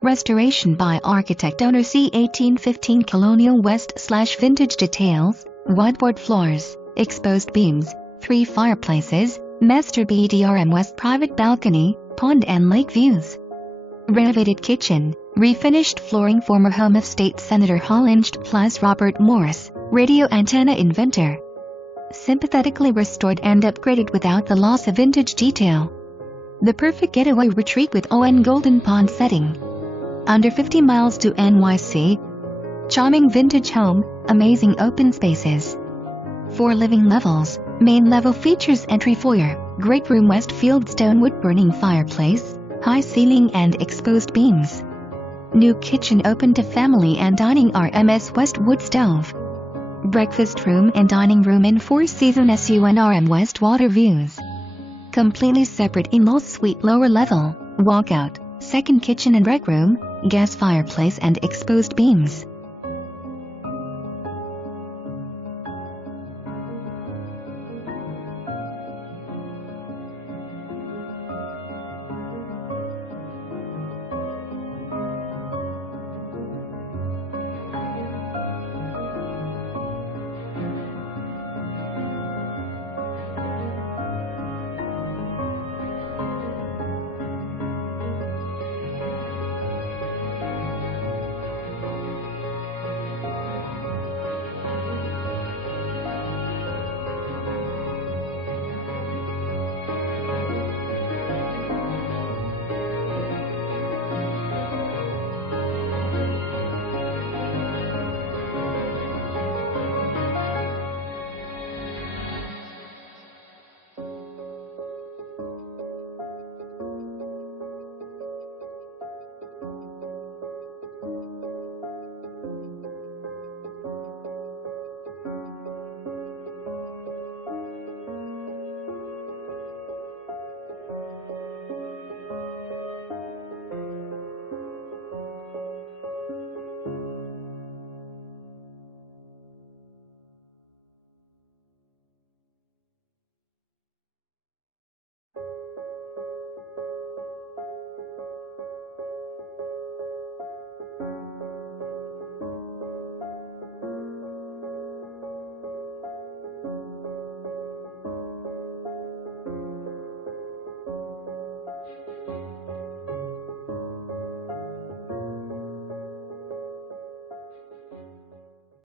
Restoration by architect Owner-c.1815 Colonial West/Vintage details, Wideboard floors, exposed beams, 3 fireplaces, Master Bedrm West private balcony, pond and lake views. Renovated kitchen, refinished flooring former home of State Senator Hollinshed plus Robert Morris, radio antenna Inventor. Sympathetically restored and upgraded without the loss of vintage detail. The perfect getaway retreat with ON Golden Pond setting. Under 50 miles to NYC. Charming vintage home, amazing open spaces. 4 living levels, main level features entry foyer, great room west fieldstone wood-burning fireplace, high ceiling and exposed beams. New kitchen open to Family&Dining Rms west wood stove. Breakfast room and dining room in 4-season sunrm west water views. Completely separate in-law suite lower level, walkout, second kitchen and rec room, gas fireplace and exposed beams.